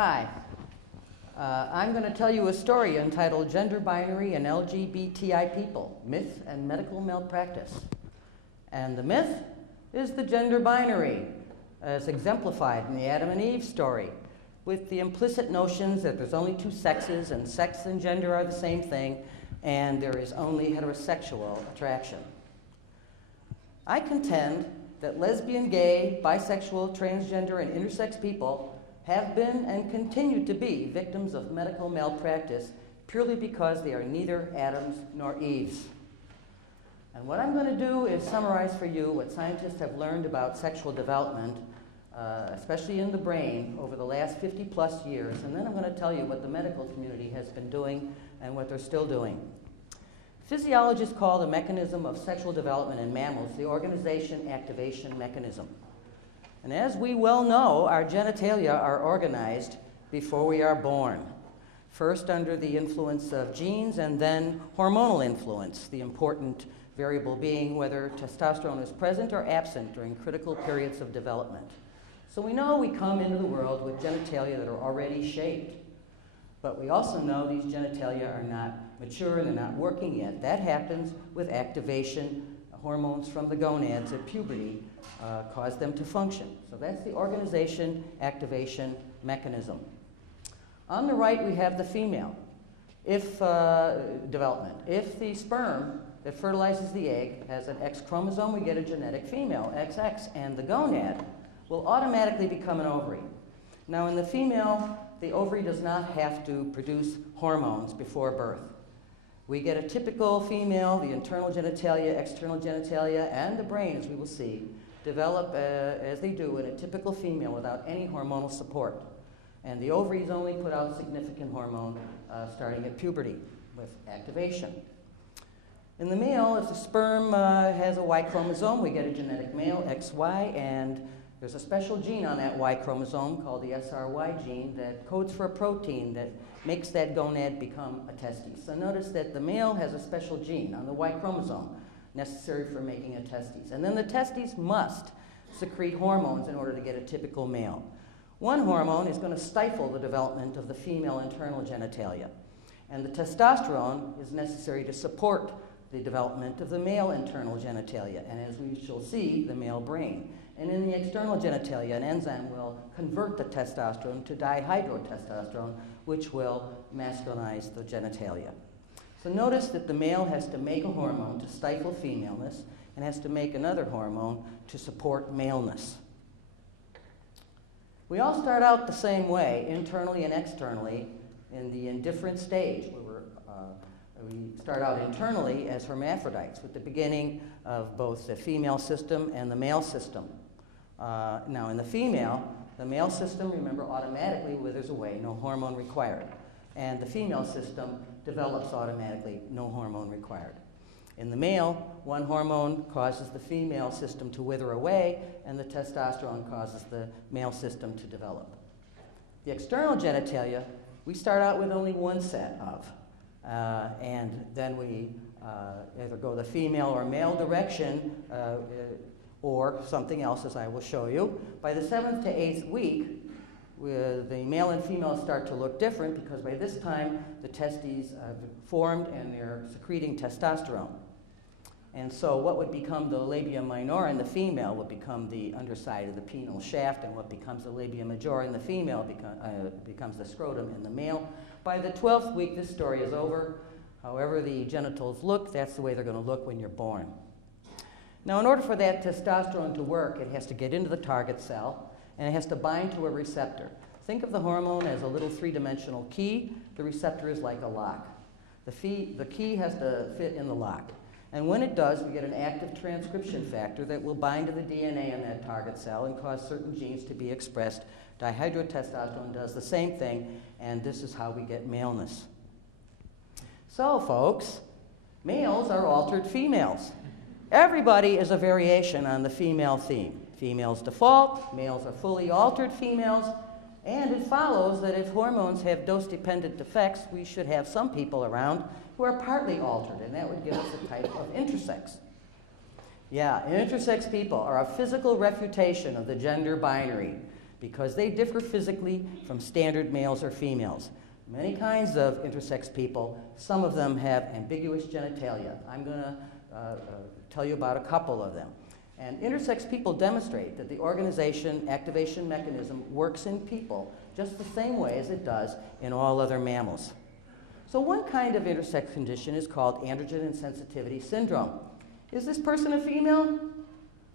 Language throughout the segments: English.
Hi. I'm going to tell you a story entitled Gender Binary and LGBTI People, Myth and Medical Malpractice. And the myth is the gender binary, as exemplified in the Adam and Eve story, with the implicit notions that there's only two sexes and sex and gender are the same thing, and there is only heterosexual attraction. I contend that lesbian, gay, bisexual, transgender, and intersex people have been and continue to be victims of medical malpractice purely because they are neither Adams nor Eves. And what I'm going to do is summarize for you what scientists have learned about sexual development, especially in the brain, over the last 50+ years, and then I'm going to tell you what the medical community has been doing and what they're still doing. Physiologists call the mechanism of sexual development in mammals the organization-activation mechanism. And as we well know, our genitalia are organized before we are born. First under the influence of genes and then hormonal influence, the important variable being whether testosterone is present or absent during critical periods of development. So we know we come into the world with genitalia that are already shaped. But we also know these genitalia are not mature and they're not working yet. That happens with activation. Hormones from the gonads at puberty cause them to function. So that's the organization activation mechanism. On the right, we have the female. If development, if the sperm that fertilizes the egg has an X chromosome, we get a genetic female, XX, and the gonad will automatically become an ovary. Now in the female, the ovary does not have to produce hormones before birth. We get a typical female, the internal genitalia, external genitalia, and the brain, as we will see, develop as they do in a typical female without any hormonal support. And the ovaries only put out significant hormone starting at puberty with activation. In the male, if the sperm has a Y chromosome, we get a genetic male, XY, and there's a special gene on that Y chromosome called the SRY gene that codes for a protein that makes that gonad become a testes. So notice that the male has a special gene on the Y chromosome necessary for making a testes. And then the testes must secrete hormones in order to get a typical male. One hormone is going to stifle the development of the female internal genitalia. And the testosterone is necessary to support the development of the male internal genitalia, and as we shall see, the male brain. And in the external genitalia, an enzyme will convert the testosterone to dihydrotestosterone, which will masculinize the genitalia. So notice that the male has to make a hormone to stifle femaleness and has to make another hormone to support maleness. We all start out the same way, internally and externally, in the indifferent stage, where we start out internally as hermaphrodites, with the beginning of both the female system and the male system. Now in the female, the male system, remember, automatically withers away, no hormone required. And the female system develops automatically, no hormone required. In the male, one hormone causes the female system to wither away, and the testosterone causes the male system to develop. The external genitalia, we start out with only one set of. And then we either go the female or male direction or something else, as I will show you. By the 7th to 8th week, the male and female start to look different because by this time the testes have formed and they're secreting testosterone. And so what would become the labia minora in the female would become the underside of the penile shaft, and what becomes the labia majora in the female becomes the scrotum in the male. By the 12th week, this story is over. However the genitals look, that's the way they're going to look when you're born. Now, in order for that testosterone to work, it has to get into the target cell, and it has to bind to a receptor. Think of the hormone as a little three-dimensional key. The receptor is like a lock. The key has to fit in the lock. And when it does, we get an active transcription factor that will bind to the DNA in that target cell and cause certain genes to be expressed. Dihydrotestosterone does the same thing, and this is how we get maleness. So, folks, males are altered females. Everybody is a variation on the female theme. Females default, males are fully altered females, and it follows that if hormones have dose-dependent effects, we should have some people around who are partly altered, and that would give us a type of intersex. Yeah, intersex people are a physical refutation of the gender binary. because they differ physically from standard males or females. Many kinds of intersex people, some of them have ambiguous genitalia. I'm going to tell you about a couple of them. And intersex people demonstrate that the organization activation mechanism works in people just the same way as it does in all other mammals. So one kind of intersex condition is called androgen insensitivity syndrome. Is this person a female?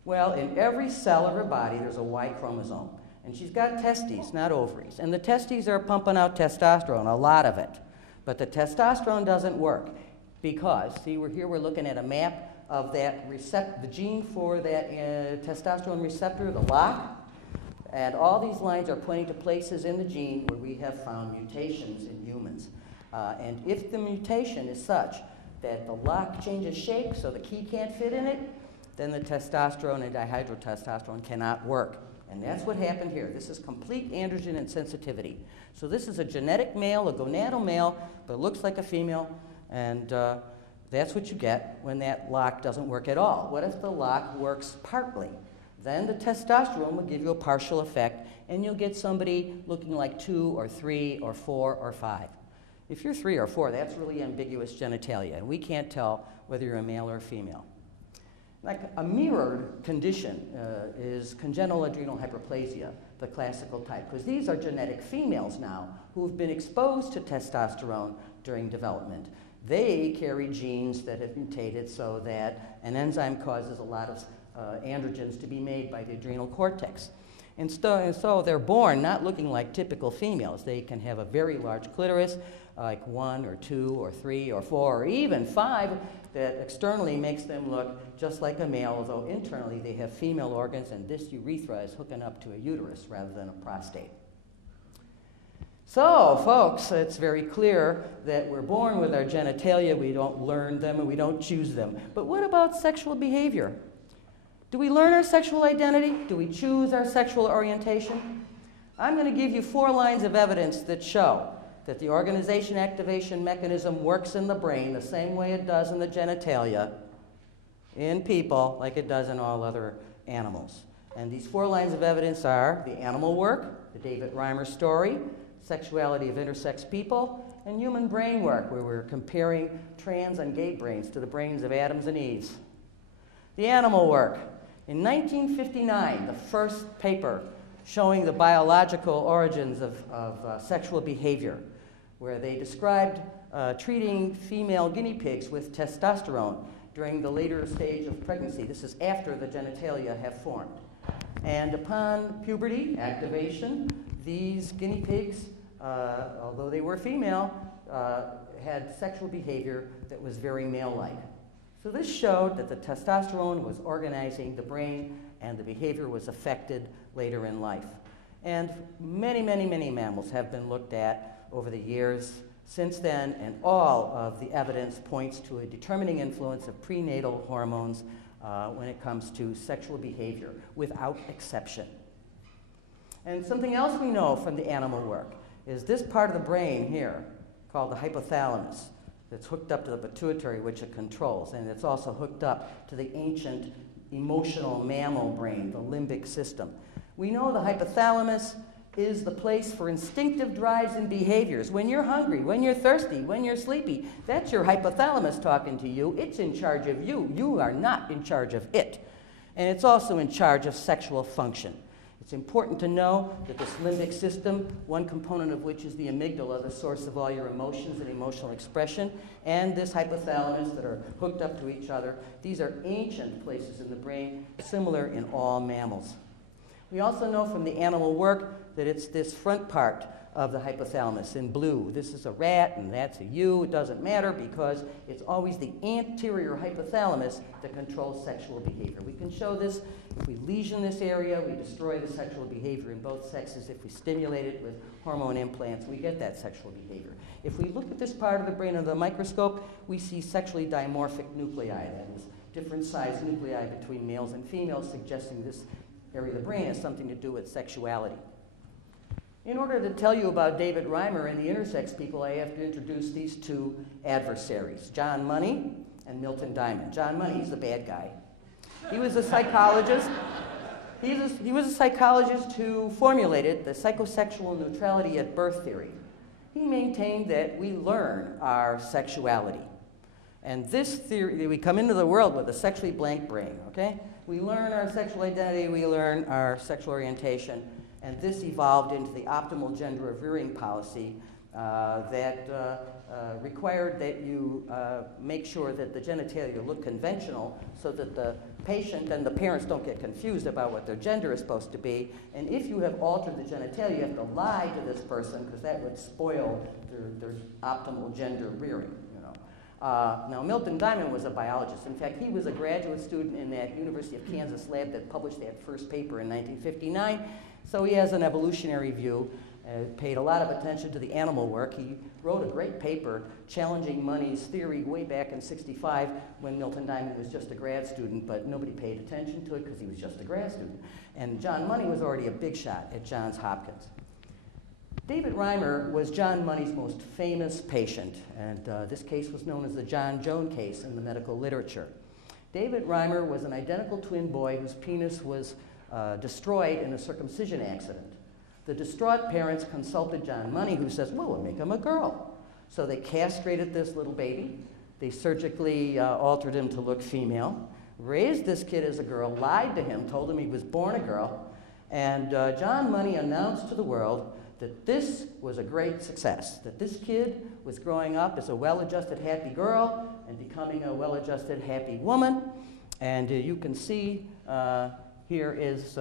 Well, in every cell of her body, there's a Y chromosome. And she's got testes, not ovaries. And the testes are pumping out testosterone, a lot of it. But the testosterone doesn't work because, see, we're looking at a map of that the gene for that testosterone receptor, the lock. And all these lines are pointing to places in the gene where we have found mutations in humans. And if the mutation is such that the lock changes shape so the key can't fit in it, then the testosterone and dihydrotestosterone cannot work. And that's what happened here. This is complete androgen insensitivity. So this is a genetic male, a gonadal male, but looks like a female, and that's what you get when that lock doesn't work at all. What if the lock works partly? Then the testosterone will give you a partial effect, and you'll get somebody looking like 2 or 3 or 4 or 5. If you're 3 or 4, that's really ambiguous genitalia, and we can't tell whether you're a male or a female. Like a mirrored condition is congenital adrenal hyperplasia, the classical type, because these are genetic females now who have been exposed to testosterone during development. They carry genes that have mutated so that an enzyme causes a lot of androgens to be made by the adrenal cortex. And so they're born not looking like typical females. They can have a very large clitoris, like 1 or 2 or 3 or 4 or even 5, that externally makes them look just like a male, although internally they have female organs, and this urethra is hooking up to a uterus rather than a prostate. So, folks, it's very clear that we're born with our genitalia. We don't learn them and we don't choose them. But what about sexual behavior? Do we learn our sexual identity? Do we choose our sexual orientation? I'm going to give you 4 lines of evidence that show that the organization activation mechanism works in the brain the same way it does in the genitalia in people like it does in all other animals. And these 4 lines of evidence are the animal work, the David Reimer story, Sexuality of Intersex People, and human brain work, where we're comparing trans and gay brains to the brains of Adams and Eves. The animal work. In 1959, the first paper showing the biological origins of sexual behavior, where they described treating female guinea pigs with testosterone during the later stage of pregnancy. This is after the genitalia have formed. And upon puberty, activation, these guinea pigs, although they were female, had sexual behavior that was very male-like. So this showed that the testosterone was organizing the brain and the behavior was affected later in life. And many, many, many mammals have been looked at over the years since then, and all of the evidence points to a determining influence of prenatal hormones when it comes to sexual behavior, without exception. And something else we know from the animal work is this part of the brain here, called the hypothalamus, that's hooked up to the pituitary, which it controls, and it's also hooked up to the ancient emotional mammal brain, the limbic system. We know the hypothalamus is the place for instinctive drives and behaviors. When you're hungry, when you're thirsty, when you're sleepy, that's your hypothalamus talking to you. It's in charge of you. You are not in charge of it. And it's also in charge of sexual function. It's important to know that this limbic system, one component of which is the amygdala, the source of all your emotions and emotional expression, and this hypothalamus that are hooked up to each other, these are ancient places in the brain, similar in all mammals. We also know from the animal work that it's this front part of the hypothalamus in blue. This is a rat and that's a ewe. It doesn't matter because it's always the anterior hypothalamus that controls sexual behavior. We can show this. If we lesion this area, we destroy the sexual behavior in both sexes. If we stimulate it with hormone implants, we get that sexual behavior. If we look at this part of the brain under the microscope, we see sexually dimorphic nuclei. That is, different size nuclei between males and females, suggesting this area of the brain has something to do with sexuality. In order to tell you about David Reimer and the intersex people, I have to introduce these 2 adversaries, John Money and Milton Diamond. John Money, he's the bad guy. He was a psychologist. He was a psychologist who formulated the psychosexual neutrality at birth theory. He maintained that we learn our sexuality. And this theory, we come into the world with a sexually blank brain, okay? We learn our sexual identity, we learn our sexual orientation, and this evolved into the optimal gender of rearing policy that required that you make sure that the genitalia look conventional so that the patient and the parents don't get confused about what their gender is supposed to be. And if you have altered the genitalia, you have to lie to this person because that would spoil their optimal gender rearing. Now, Milton Diamond was a biologist. In fact, he was a graduate student in that University of Kansas lab that published that first paper in 1959. So he has an evolutionary view, paid a lot of attention to the animal work. He wrote a great paper challenging Money's theory way back in '65 when Milton Diamond was just a grad student, but nobody paid attention to it because he was just a grad student. And John Money was already a big shot at Johns Hopkins. David Reimer was John Money's most famous patient, and this case was known as the John Joan case in the medical literature. David Reimer was an identical twin boy whose penis was destroyed in a circumcision accident. The distraught parents consulted John Money, who says, well, we'll make him a girl. So they castrated this little baby. They surgically altered him to look female, raised this kid as a girl, lied to him, told him he was born a girl, and John Money announced to the world that this was a great success, that this kid was growing up as a well-adjusted, happy girl and becoming a well-adjusted, happy woman. And you can see here is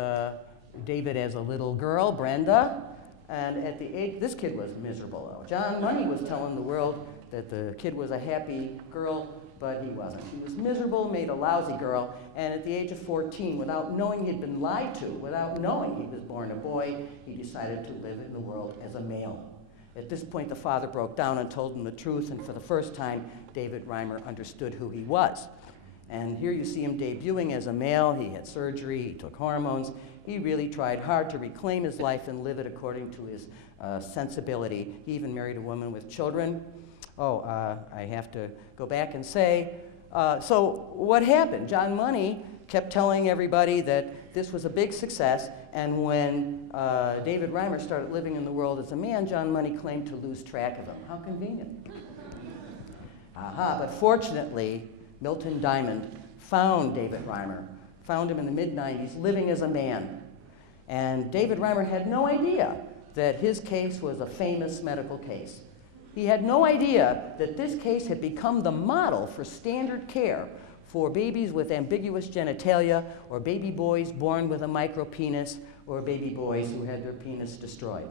David as a little girl, Brenda. And at the age, this kid was miserable, though. John Money was telling the world that the kid was a happy girl, but he wasn't. He was miserable, made a lousy girl, and at the age of 14, without knowing he'd been lied to, without knowing he was born a boy, he decided to live in the world as a male. At this point, the father broke down and told him the truth, and for the first time, David Reimer understood who he was. And here you see him debuting as a male. He had surgery, he took hormones. He really tried hard to reclaim his life and live it according to his sensibility. He even married a woman with children. I have to go back and say, so what happened? John Money kept telling everybody that this was a big success, and when David Reimer started living in the world as a man, John Money claimed to lose track of him. How convenient. But fortunately, Milton Diamond found David Reimer, found him in the mid-90s living as a man. And David Reimer had no idea that his case was a famous medical case. He had no idea that this case had become the model for standard care for babies with ambiguous genitalia, or baby boys born with a micropenis, or baby boys who had their penis destroyed.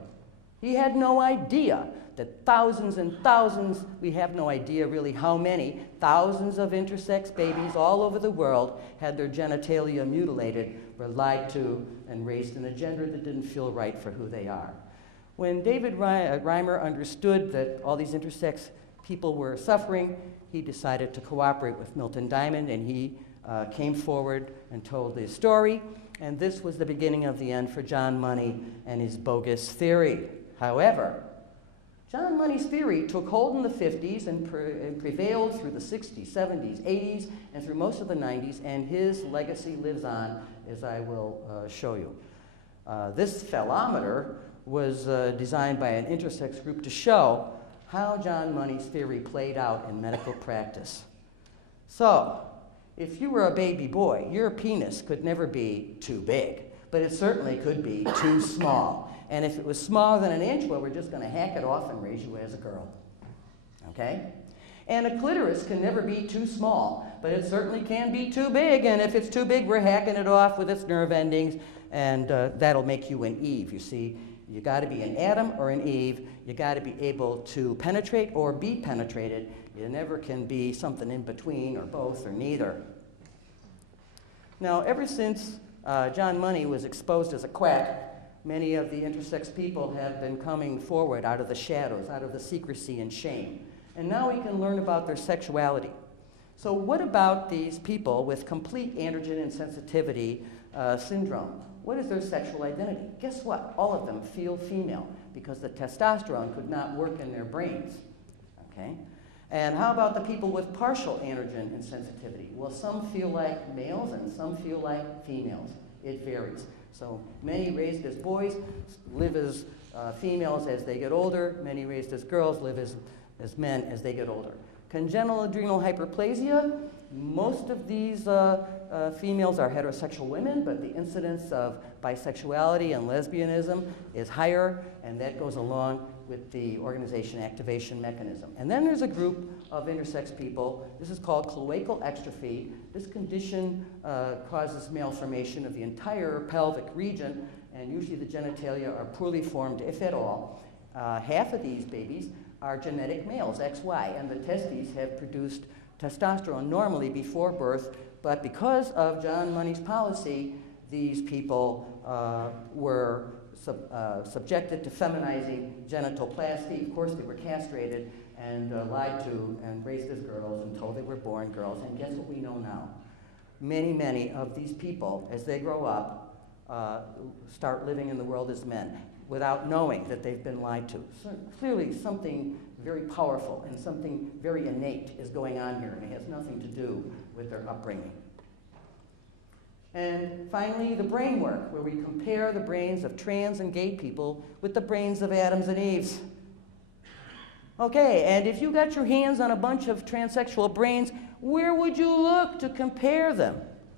He had no idea that thousands and thousands, we have no idea really how many, thousands of intersex babies all over the world had their genitalia mutilated, were lied to, and raised in a gender that didn't feel right for who they are. When David Reimer understood that all these intersex people were suffering, he decided to cooperate with Milton Diamond, and he came forward and told his story. And this was the beginning of the end for John Money and his bogus theory. However, John Money's theory took hold in the 50s and prevailed through the 60s, 70s, 80s, and through most of the 90s, and his legacy lives on, as I will show you. This phallometer was designed by an intersex group to show how John Money's theory played out in medical practice. So, if you were a baby boy, your penis could never be too big, but it certainly could be too small. And if it was smaller than an inch, well, we're just going to hack it off and raise you as a girl. Okay? And a clitoris can never be too small, but it certainly can be too big, and if it's too big, we're hacking it off with its nerve endings, and that'll make you an Eve, you see. You got to be an Adam or an Eve. You got to be able to penetrate or be penetrated. You never can be something in between or both or neither. Now, ever since John Money was exposed as a quack, many of the intersex people have been coming forward out of the shadows, out of the secrecy and shame. And now we can learn about their sexuality. So what about these people with complete androgen insensitivity syndrome? What is their sexual identity? Guess what? All of them feel female because the testosterone could not work in their brains. Okay? And how about the people with partial androgen insensitivity? Well, some feel like males and some feel like females. it varies. So many raised as boys live as females as they get older. Many raised as girls live as men as they get older. Congenital adrenal hyperplasia, most of these females are heterosexual women, but the incidence of bisexuality and lesbianism is higher, and that goes along with the organization activation mechanism. And then there's a group of intersex people. This is called cloacal exstrophy. This condition causes malformation of the entire pelvic region, and usually the genitalia are poorly formed, if at all. Half of these babies are genetic males, XY, and the testes have produced testosterone normally before birth, but because of John Money's policy, these people were subjected to feminizing genitoplasty. Of course, they were castrated and lied to and raised as girls and told they were born girls. And guess what we know now? Many, many of these people, as they grow up, start living in the world as men without knowing that they've been lied to. So clearly, something very powerful and something very innate is going on here, and it has nothing to do with their upbringing. And finally, the brain work, where we compare the brains of trans and gay people with the brains of Adams and Eves. Okay, and if you got your hands on a bunch of transsexual brains, where would you look to compare them?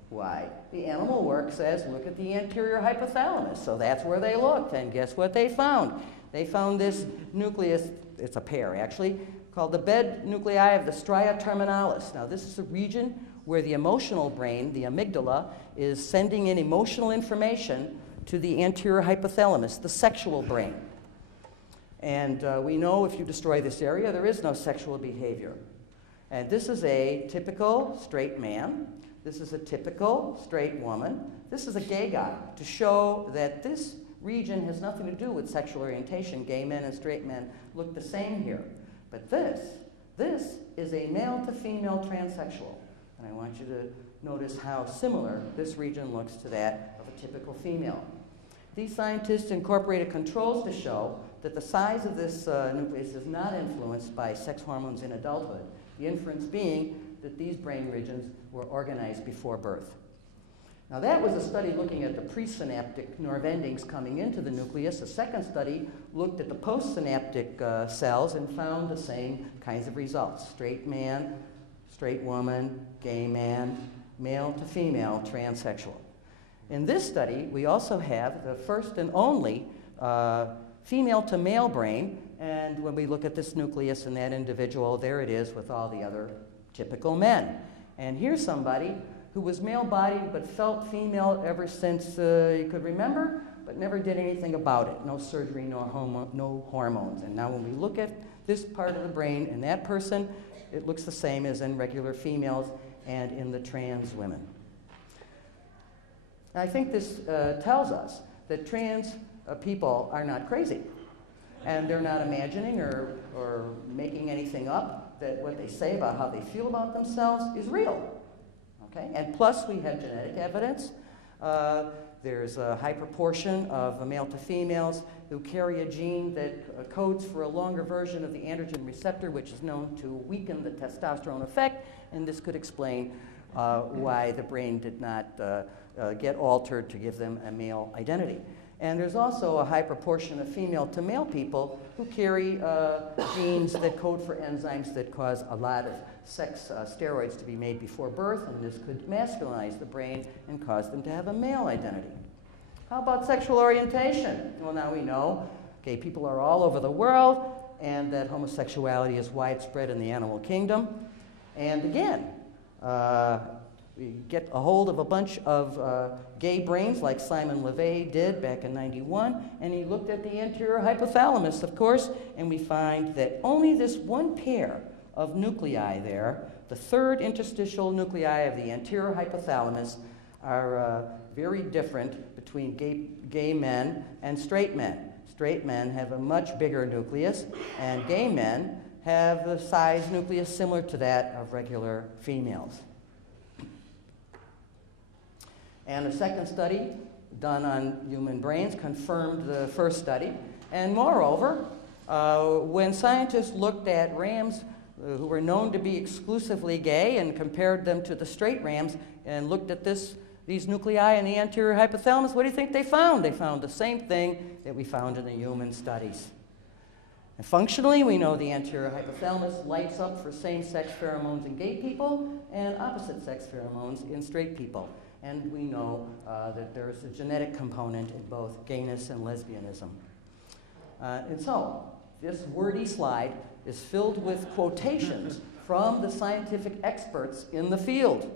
Why? The animal work says, look at the anterior hypothalamus. So that's where they looked, and guess what they found? They found this nucleus, it's a pair actually, called the bed nuclei of the stria terminalis. Now this is a region where the emotional brain, the amygdala, is sending in emotional information to the anterior hypothalamus, the sexual brain. And we know if you destroy this area, there is no sexual behavior. And this is a typical straight man. This is a typical straight woman. This is a gay guy, to show that this region has nothing to do with sexual orientation. Gay men and straight men look the same here. But this is a male to female transsexual. And I want you to notice how similar this region looks to that of a typical female. These scientists incorporated controls to show that the size of this nucleus is not influenced by sex hormones in adulthood. The inference being that these brain regions were organized before birth. Now that was a study looking at the presynaptic nerve endings coming into the nucleus. A second study looked at the postsynaptic cells and found the same kinds of results. Straight man, straight woman, gay man, male to female, transsexual. In this study, we also have the first and only female to male brain, and when we look at this nucleus in that individual, there it is with all the other typical men. And here's somebody who was male-bodied but felt female ever since you could remember, but never did anything about it. No surgery, no hormones. And now when we look at this part of the brain in that person, it looks the same as in regular females and in the trans women. I think this tells us that trans people are not crazy, and they're not imagining or making anything up, that what they say about how they feel about themselves is real. Okay? And plus, we have genetic evidence. There's a high proportion of male to females who carry a gene that codes for a longer version of the androgen receptor, which is known to weaken the testosterone effect, and this could explain why the brain did not get altered to give them a male identity. And there's also a high proportion of female to male people who carry genes that code for enzymes that cause a lot of sex steroids to be made before birth, and this could masculinize the brain and cause them to have a male identity. How about sexual orientation? Well, now we know gay people are all over the world, and that homosexuality is widespread in the animal kingdom. And again, we get a hold of a bunch of gay brains like Simon LeVay did back in '91, and he looked at the anterior hypothalamus, of course, and we find that only this one pair of nuclei there, the third interstitial nuclei of the anterior hypothalamus, are very different between gay men and straight men. Straight men have a much bigger nucleus, and gay men have the size nucleus similar to that of regular females. And a second study done on human brains confirmed the first study. And moreover, when scientists looked at rams who were known to be exclusively gay and compared them to the straight rams and looked at this these nuclei in the anterior hypothalamus, what do you think they found? They found the same thing that we found in the human studies. And functionally, we know the anterior hypothalamus lights up for same-sex pheromones in gay people and opposite-sex pheromones in straight people. And we know that there's a genetic component in both gayness and lesbianism. And so, this wordy slide is filled with quotations from the scientific experts in the field.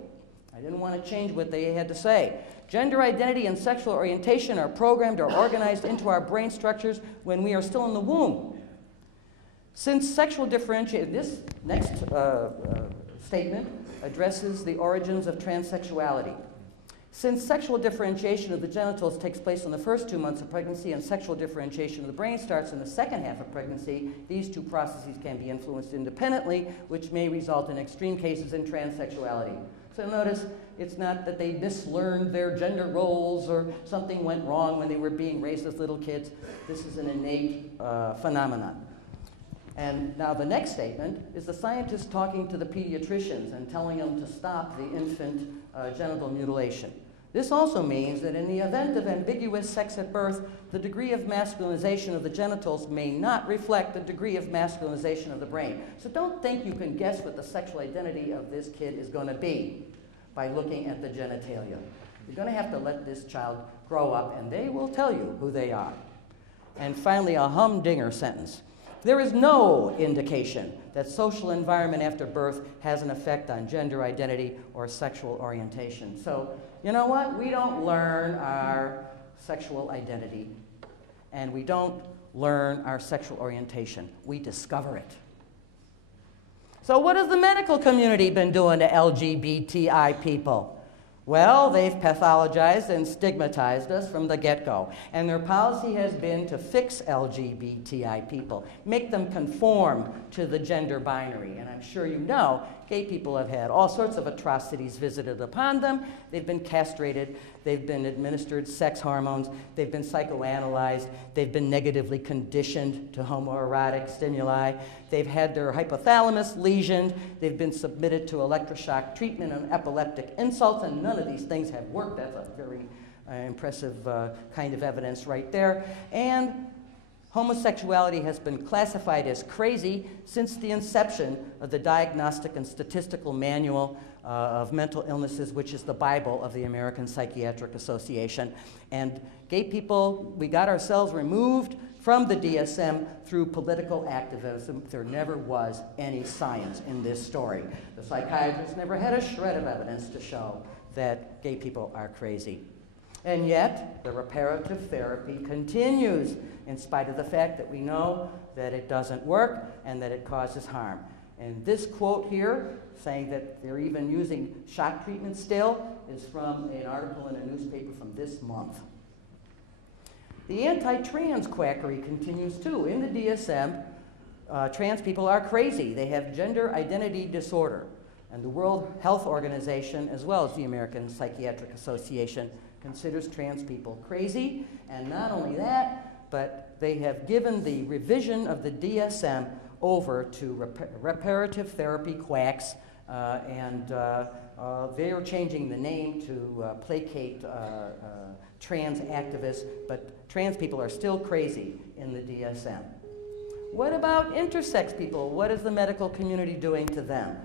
I didn't want to change what they had to say. Gender identity and sexual orientation are programmed or organized into our brain structures when we are still in the womb. Since sexual differentiation, this next statement addresses the origins of transsexuality. Since sexual differentiation of the genitals takes place in the first 2 months of pregnancy and sexual differentiation of the brain starts in the second half of pregnancy, these two processes can be influenced independently, which may result in extreme cases in transsexuality. So notice, it's not that they mislearned their gender roles or something went wrong when they were being raised as little kids. This is an innate phenomenon. And now the next statement is the scientist talking to the pediatricians and telling them to stop the infant genital mutilation. This also means that in the event of ambiguous sex at birth, the degree of masculinization of the genitals may not reflect the degree of masculinization of the brain. So don't think you can guess what the sexual identity of this kid is going to be by looking at the genitalia. You're going to have to let this child grow up and they will tell you who they are. And finally, a humdinger sentence. There is no indication that social environment after birth has an effect on gender identity or sexual orientation. So, you know what? We don't learn our sexual identity, and we don't learn our sexual orientation. We discover it. So what has the medical community been doing to LGBTI people? Well, they've pathologized and stigmatized us from the get-go. And their policy has been to fix LGBTI people, make them conform to the gender binary. And I'm sure you know, gay people have had all sorts of atrocities visited upon them. They've been castrated, they've been administered sex hormones, they've been psychoanalyzed, they've been negatively conditioned to homoerotic stimuli, they've had their hypothalamus lesioned, they've been submitted to electroshock treatment and epileptic insults, and none of these things have worked. That's a very impressive kind of evidence right there. And homosexuality has been classified as crazy since the inception of the Diagnostic and Statistical Manual of Mental Illnesses, which is the Bible of the American Psychiatric Association. And gay people, we got ourselves removed from the DSM through political activism. There never was any science in this story. The psychiatrists never had a shred of evidence to show that gay people are crazy. And yet, the reparative therapy continues in spite of the fact that we know that it doesn't work and that it causes harm. And this quote here, saying that they're even using shock treatment still, is from an article in a newspaper from this month. The anti-trans quackery continues too. In the DSM, trans people are crazy. They have gender identity disorder. And the World Health Organization, as well as the American Psychiatric Association, considers trans people crazy. And not only that, but they have given the revision of the DSM over to reparative therapy quacks, and they are changing the name to placate trans activists, but trans people are still crazy in the DSM. What about intersex people? What is the medical community doing to them?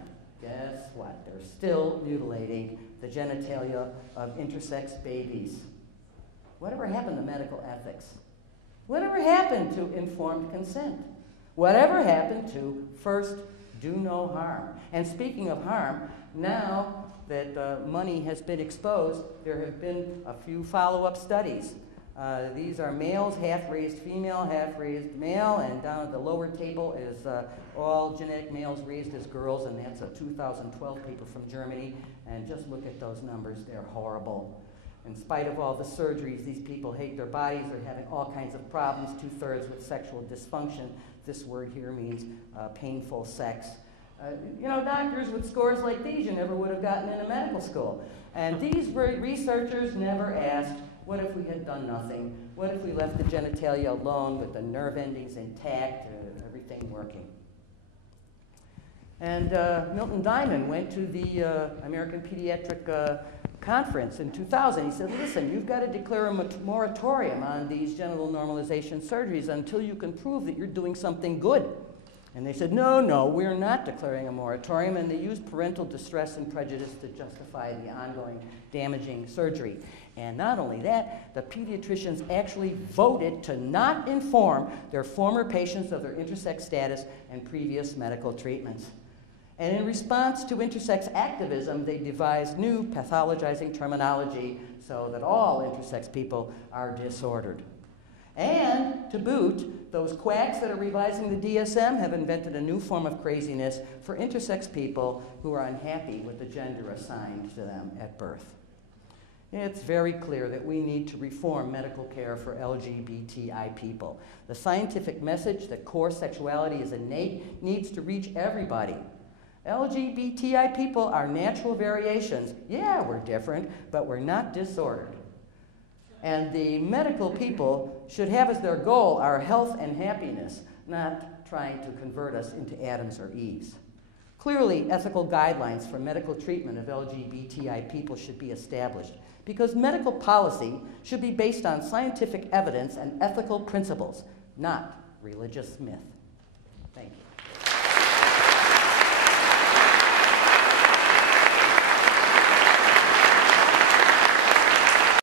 Guess what? They're still mutilating the genitalia of intersex babies. Whatever happened to medical ethics? Whatever happened to informed consent? Whatever happened to first do no harm? And speaking of harm, now that money has been exposed, there have been a few follow-up studies. These are males, half-raised female, half-raised male, and down at the lower table is all genetic males raised as girls, and that's a 2012 paper from Germany. And just look at those numbers, they're horrible. In spite of all the surgeries, these people hate their bodies, they're having all kinds of problems, 2/3 with sexual dysfunction. This word here means painful sex. You know, doctors with scores like these you never would have gotten into medical school. And these researchers never asked, what if we had done nothing? What if we left the genitalia alone with the nerve endings intact and everything working? And Milton Diamond went to the American Pediatric Conference in 2000. He said, listen, you've got to declare a moratorium on these genital normalization surgeries until you can prove that you're doing something good. And they said, no, no, we're not declaring a moratorium, and they used parental distress and prejudice to justify the ongoing damaging surgery. And not only that, the pediatricians actually voted to not inform their former patients of their intersex status and previous medical treatments. And in response to intersex activism, they devised new pathologizing terminology so that all intersex people are disordered. And to boot, those quacks that are revising the DSM have invented a new form of craziness for intersex people who are unhappy with the gender assigned to them at birth. It's very clear that we need to reform medical care for LGBTI people. The scientific message that core sexuality is innate needs to reach everybody. LGBTI people are natural variations. Yeah, we're different, but we're not disordered. And the medical people should have as their goal our health and happiness, not trying to convert us into Adams or Eves. Clearly, ethical guidelines for medical treatment of LGBTI people should be established, because medical policy should be based on scientific evidence and ethical principles, not religious myth. Thank you.